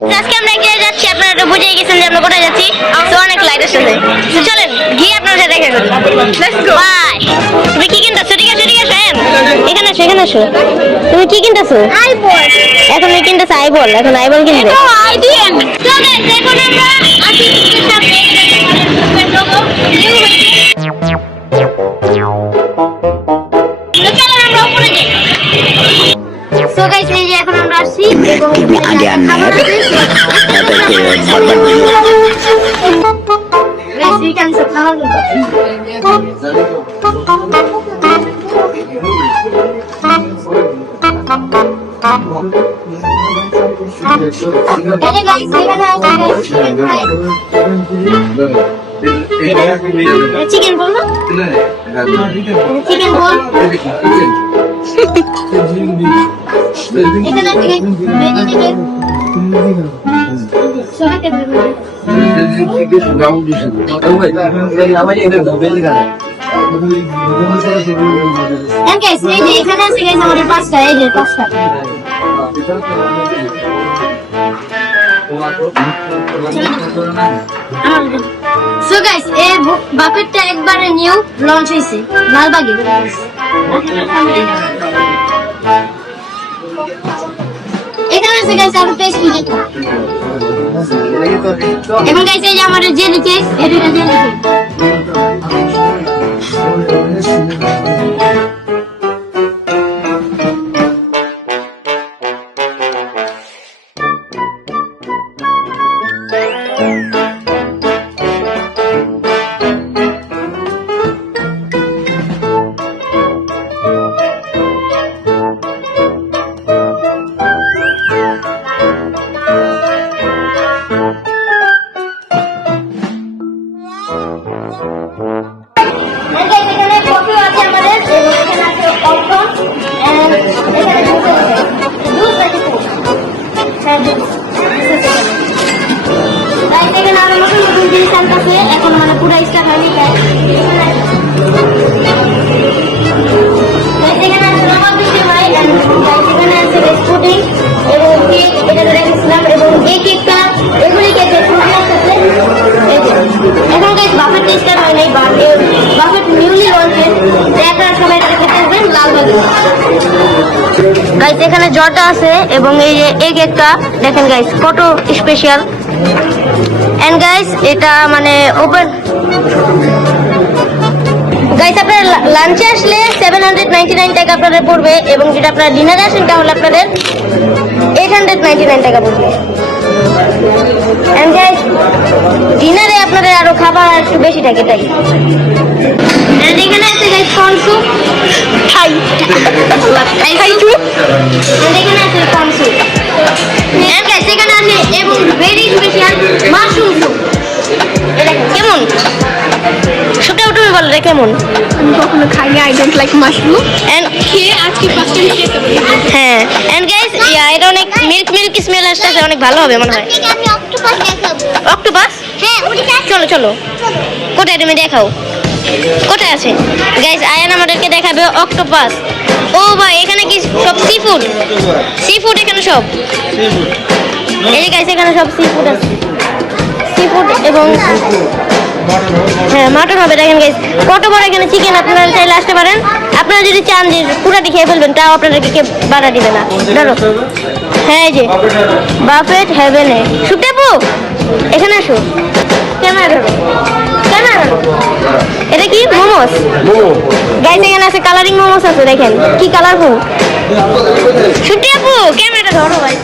আজকে আমরা এক জায়গায় যাচ্ছি আপনারা তো বুঝেই গেছেন যে আমরা কোথায় যাচ্ছি। তো অনেক লাইট আসছে চলেন গিয়ে আপনার সাথে দেখা করি। লেটস গো বাই তুমি কি কিনতেছো? ঠিক আছে ঠিক আছে এখানে আসো এখানে আসো। তুমি কি কিনতেছো? আইবল এখন তুমি কিনতেছো আইবল এখন আইবল কিনবে। তো এখন আমরা আছি সামনে নিউ হয়েছে সো গাইস এই যে এখন আমরা আসছি এবং চিকেন বল চিকেন বল এখানে আছে আমাদের পাঁচটা এই যে পাঁচটা সো গাইস এই বাকেটটা একবারে নিউ লঞ্চ হয়েছে লালবাগে। এখানে আরও পেস্ট এবং গাইস এই যে আমাদের জেলি কেক এটা জেলি কেক গাইস আছে এবং এই যে এই কেকটা দেখেন গাইস কত স্পেশাল এন্ড গাইস এটা মানে ওপেন গাইস আপনার লাঞ্চে আসলে সেভেন হান্ড্রেড নাইনটি নাইন টাকা আপনাদের পড়বে এবং যেটা আপনারা ডিনারে আসেন, তাহলে আপনাদের এইট হান্ড্রেড নাইনটি নাইন টাকা পড়বে। ডিনারে আপনাদের আরও খাবার একটু বেশি থাকে তাই। And এখানে আছে গাইস কর্ন স্যুপ খাই খাই And এখানে আছে কর্ন স্যুপ এন্ড গাইস এখানে আছে এবং ভেরি স্পেশাল মাশরুম স্যুপ এটা কেমন? সুটাও তুমি বলো রে কেমন? আমি কখনো খাইনি I don't like mushroom and খেয়ে আজকে হ্যাঁ। এন্ড গাইস ইয়া এটা অনেক মিল্ক মিল্ক স্মেল আসতেছে অনেক ভালো হবে মনে হয়। আমি অক্টোপাস দেখাবো। অক্টোপাস হ্যাঁ ওটা চলো চলো। কোথায় তুমি দেখাও? কোথায় আছে? গাইস আয়ান আমাদেরকে দেখাবে অক্টোপাস ও ভাই এখানে কি সব সি ফুড সি ফুড এখানে সব। এই যে গাইস এখানে সব সি ফুড আছে। সি ফুড এবং হ্যাঁ মাটন হবে। দেখেন গাইস কত বড় এখানে চিকেন আপনারা চাইলে আসতে পারেন। আপনারা যদি চান যে পুরাটি খেয়ে ফেলবেন তাও আপনাদেরকে কে বাধা দিবে না। ধরো। হ্যাঁ এই যে। বাফেট হেভেনে সুটেপু এখানে আসো। ক্যামেরা ধরো। ক্যামেরা এটা কি? মোমোস? গাইস এখানে আছে কালারিং মোমোস আছে দেখেন। কি কালারফুল আপু ক্যামেরাটা ধরো ভাই।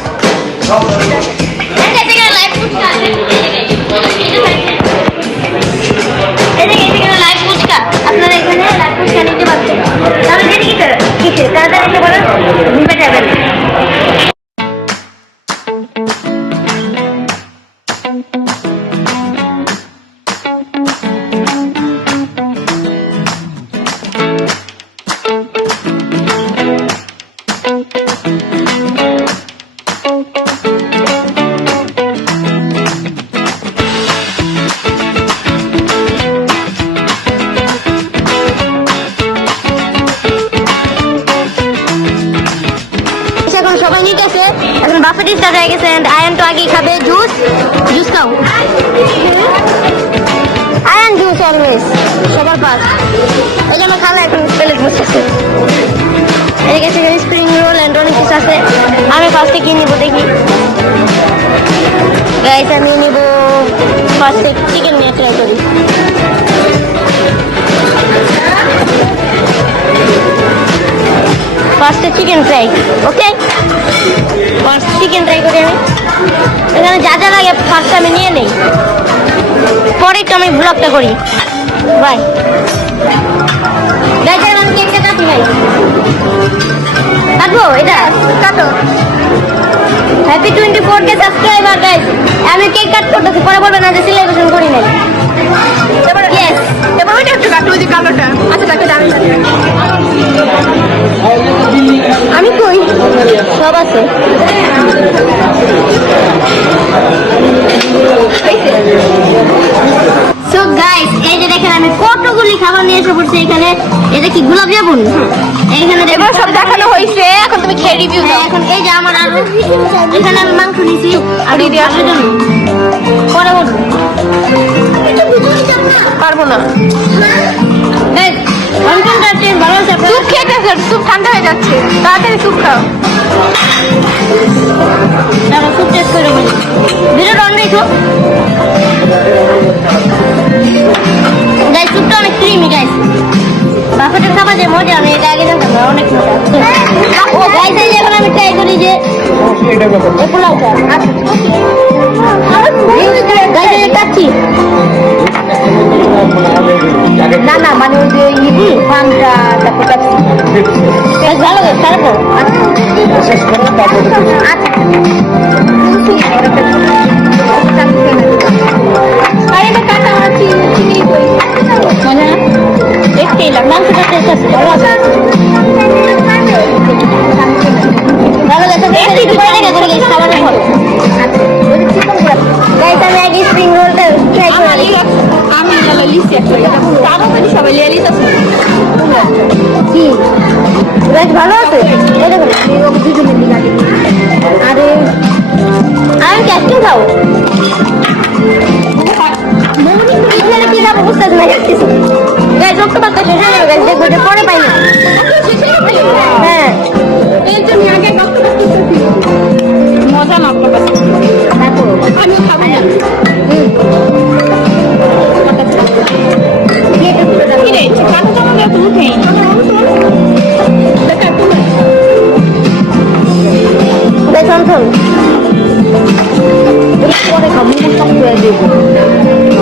স্টার্ট হয়ে গেছে আয়ান তো আগেই খাবে জুস জুস খাও। আয়ান জুস অলওয়েজ সবার পাস। এই জন্য খালা এখন প্লেট বসেছে। এই গেছে স্প্রিং রোল এন্ড অনেক কিছু আছে। আমি ফার্স্টে কি নিব দেখি। গাইস আমি নিব ফার্স্টে চিকেন নিয়ে ট্রাই করি। ফার্স্টে chicken fry okay first chicken try করি আমি। এখানে যা যা লাগে ফার্স্ট আমি নিয়ে নেই। পরে একটু আমি ব্লগটা করি। বাই আমি কেকটা কাটি ভাই। কাটবো? এটা? কাটো। Happy twenty four K subscriber guys আমি কেক কাট করতেছি পরে বলবেন না যে সেলিব্রেশন করি নাই। কালোটা। আচ্ছা তাকে দামি আমি কই? সব আছে। সো গাইস এই যে দেখেন আমি কতগুলি খাবার নিয়ে এসে পড়ছি এখানে। এটা কি গোলাপ জামুন? এখানে এবার সব দেখানো হয়েছে। এখন তুমি খেয়ে রিভিউ হ্যাঁ, দাও। এখন এই যে আমার আরও এখানে আমি মাংস নিয়েছি। আর জন্য। পরে বলব। পারব না? স্যুপ খেয়ে গেছে স্যুপ ঠান্ডা হয়ে যাচ্ছে। তাড়াতাড়ি সুপ খাও। সুপ টেস্ট করে বলি। ভিডিওটা অন রেখো গাইস স্যুপটা অনেক ক্রিমি গাইস। বাফেটের খাবার যে মজা, আমি এটা আগে জানতাম না, অনেক মজা। ও গাইস এই যে এখন আমি ট্রাই করি যে পোলাওটা যে কাচ্ছি না না মানে ওই যে ইবি পানটা তারপর গাইস ভালো গাইস তারপর আরে এলাম মাংসটা টেস্ট আছে ভালো আমি আগে আমি লালা একটা তাড়াতাড়ি সবাই লিয়ে লিস আছে কি গাইস ভালো আছে এই দেখুন আরে আমি ক্যাস্টিং খাও এখানে কি খাব বুঝতেছি না কিছু গাইস রক্ত পাতা শেষ হয়ে গাইস দেখব যে পরে পাই না। হ্যাঁ। এই জন্য আগে ডক্টর করতেছি মজা না আপনার কাছে? আমি খাব না। কি রে কাটা তো আমাদের এত উঠেই দেখা তুমি গাইস অনথন পরে খাব সব দিব।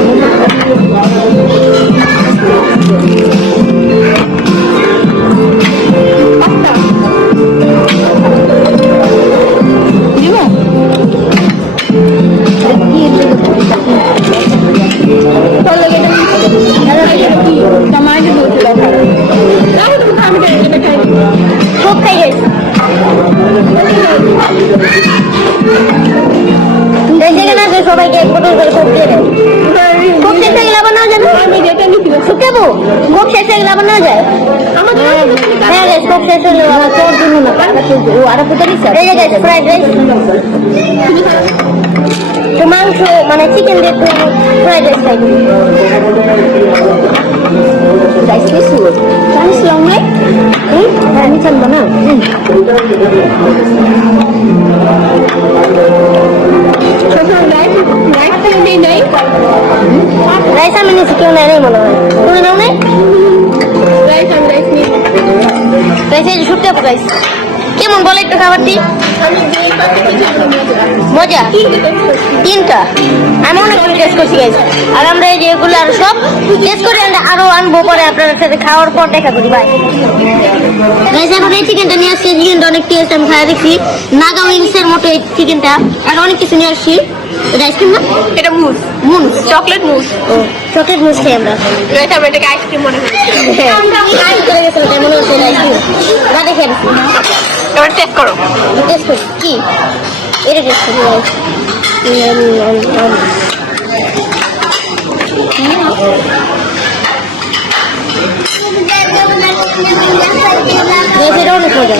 এক বোতল করে কোক দিয়ে দেয় কোক শেষ হয়ে গেলে আবার না যাবে? আমি যেটা নিছি শুকাবো? কোক শেষ হয়ে গেলে আবার না যায়? হ্যাঁ গাইস কোক শেষ হয়ে গেলে আবার তোর জন্য না ও আরও ফুটে দিচ্ছে? এই যে গাইস ফ্রাইড রাইস তো মাংস মানে চিকেন দিয়ে তো ফ্রাইড রাইস খাই। গাইস কিছু জানিস লং নাই আমি জানব না। আমি কেউ নেয় নাই মনে হয়। তুমি নাও নাই রাইস আমি রাইস নিই রাইস এই কেমন বলে একটু খাবারটি? মজা। তিনটা আমি অনেকগুলো টেস্ট করছি গাইস আর আমরা এই যে এগুলো আর সব টেস্ট করে আরও আনব পরে আপনাদের সাথে খাওয়ার পর দেখা করি ভাই গাইস এখন এই চিকেনটা নিয়ে আসছি। চিকেনটা অনেক টেস্ট আমি খাই দেখছি। নাগা উইংস এর মতো এই চিকেনটা আর অনেক কিছু নিয়ে আসছি। এটা আইসক্রিম না? এটা মুস মুন চকলেট মুস ও চকলেট মুস খাই আমরা। এটা আমরা এটাকে আইসক্রিম মনে করি আমি করে গেছিলাম তাই মনে হচ্ছে আইসক্রিম না দেখে। এবার টেস্ট করো। টেস্ট করি কি? এটা টেস্ট করি এটা অনেক মজা।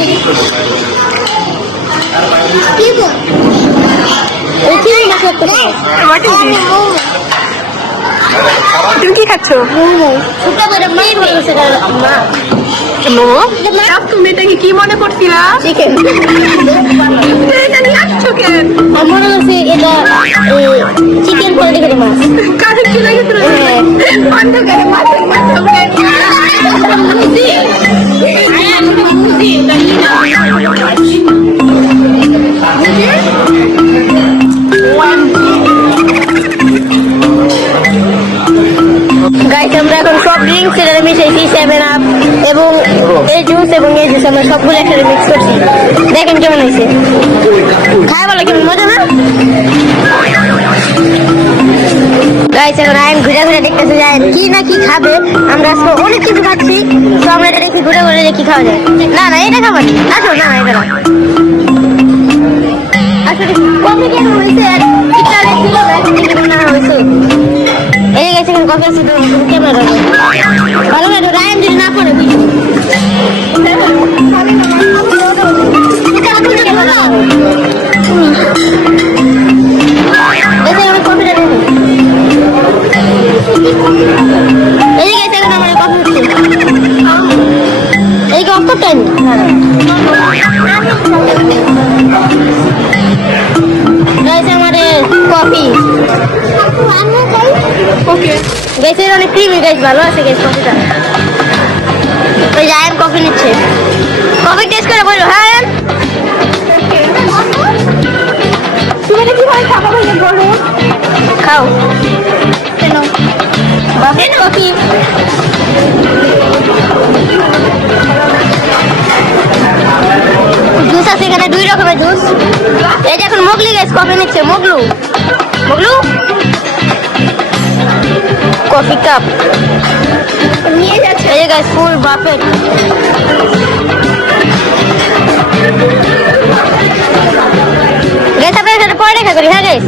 পারে তুমি কি খাচ্ছ? তুমি এটাকে কি মনে করছিলা? চিকেন। আমার হচ্ছে এটা চিকেন করে দেখে মাছ কাজে গেছিল হ্যাঁ। অন্ধকারে মাছের মাথা গাইস আমরা এখন সব ড্রিঙ্কস এর মিশাইছি সেভেন আপ এবং এই জুস এবং এই জুস আমরা সবগুলো একসাথে মিক্স করছি। দেখেন কেমন হয়েছে। খাই বলো, কেমন? মজা না? গাইস এখন আইন ঘুরে ঘুরে দেখতেছে যে কি না কি খাবে। আমরা আজকে অনেক কিছু খাচ্ছি, তো আমরা এটা দেখি, ঘুরে ঘুরে দেখি খাওয়া যায়। না না, এটা খাবার আসো, না এটা আসলে কফি কেমন হয়েছে? আছে তো ক্যামেরা ভালো লাগে রায়ন যদি না পড়ে বুঝি এই করতে গাইছে আমাদের কফি ওকে গেছে অনেক ক্রিমি গাইস ভালো আছে গাইস কফিটা ওই যে আয়ান কফি নিচ্ছে। কফি টেস্ট করে বলল হ্যাঁ আয়ান? তুমি কীভাবে খাবা বলো খাও। কেন? বাপের কফি জুস আছে এখানে দুই রকমের জুস। এই যে এখন মোগলি গাইস কফি নিচ্ছে মোগলু। মোগলু? কফি কাপ নিয়ে যাচ্ছে। এই গাইস ফুল বাফেট গাইস আপনার সাথে পরে দেখা করি হ্যাঁ গাইস।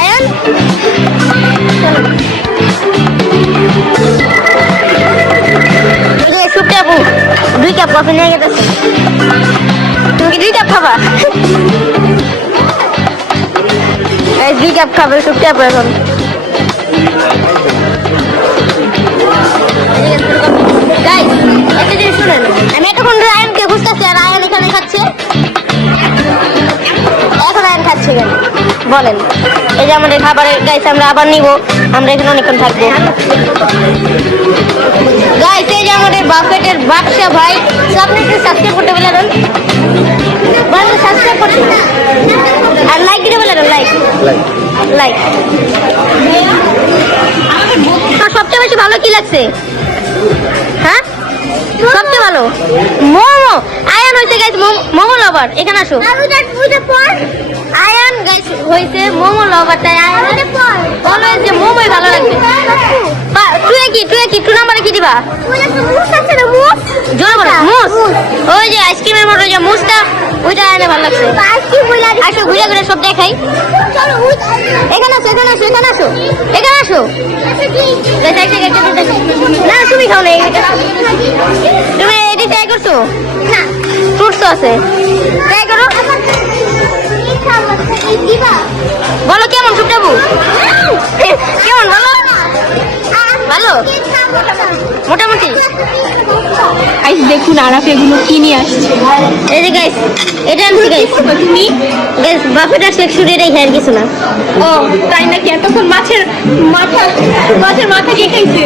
আয়ান? দুই কাপ কফি নিয়ে গেছে। তুমি কি দুই কাপ খাবা? কাপ খাবে সুপটা আপু এখন? আমি আর এখানে খাচ্ছে? এখন বলেন। এই যে আমাদের খাবারের গাইস আমরা আবার নিব। আমরা এখানে অনেকক্ষণ থাকব। গাইস এই যে আমাদের বাফেটের বাক্সা ভাই আপনি একটু সাবস্ক্রাইব করতে বলে বলেন সাবস্ক্রাইব করতে আর লাইক দিতে বলে দেন লাইক লাইক আর সবচেয়ে বেশি ভালো কি লাগছে? হ্যাঁ? সবচেয়ে ভালো? মোমো। আয়ান হয়েছে গাইস মোমো লাভার এখানে আসো। আয়ান গাইস হয়েছে মোমো লাভার তাই আয়ান। অলওয়েজ যে মোমোই ভালো লাগবে তুই কি তুই কি টু নাম্বারে কি দিবা? জোরে বলো মুস? ওই যে আইসক্রিমের মতো যে মুসটা ওইটা আয়ানে ভালো লাগছে। আসো ঘুরে ঘুরে সব দেখাই। এখানে আসো এখানে আসো এখানে আসো। এখানে আসো। না তুমি খাও না তুমি এটি ট্রাই করছ? ফ্রুটস আছে। ট্রাই করো। বলো কেমন সুপ্রাবু কেমন বলো ভালো? মোটামুটি। গাইস দেখুন আরাফ এগুলো কিনে আসছে। এই যে গাইস এটা আনছি গাইস তুমি গাইস বাফেট আসলে শুনে রেখে আর কিছু না। ও তাই নাকি? এতক্ষণ মাছের মাথা মাছের মাথা কে খাইছে?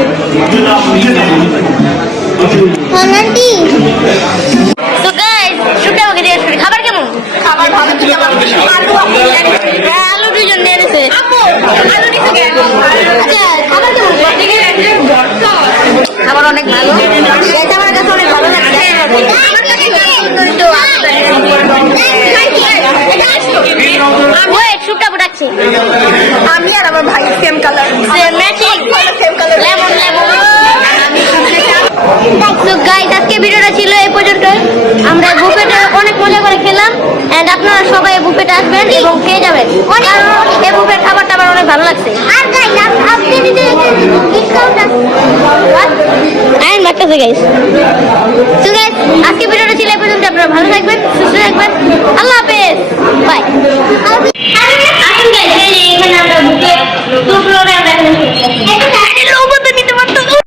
তো গাইজ আজকে ভিডিওটা ছিল এই পর্যন্ত আমরা বুফেটা অনেক মজা করে খেলাম। অ্যান্ড আপনারা সবাই বুফেটা আসবেন এবং খেয়ে যাবেন। এই বুফের খাবারটা আমার অনেক ভালো লাগছে। আর গাইজ আপনি যদি ডিসকাউন্ট আইন মারতেছে গাইজ তো গাইজ আজকে ভিডিওটা ছিল এই পর্যন্ত। আপনারা ভালো থাকবেন সুস্থ থাকবেন। আল্লাহ হাফেজ। বাই আসুন গাইজ এখানে আমরা বুফে টুকরোটা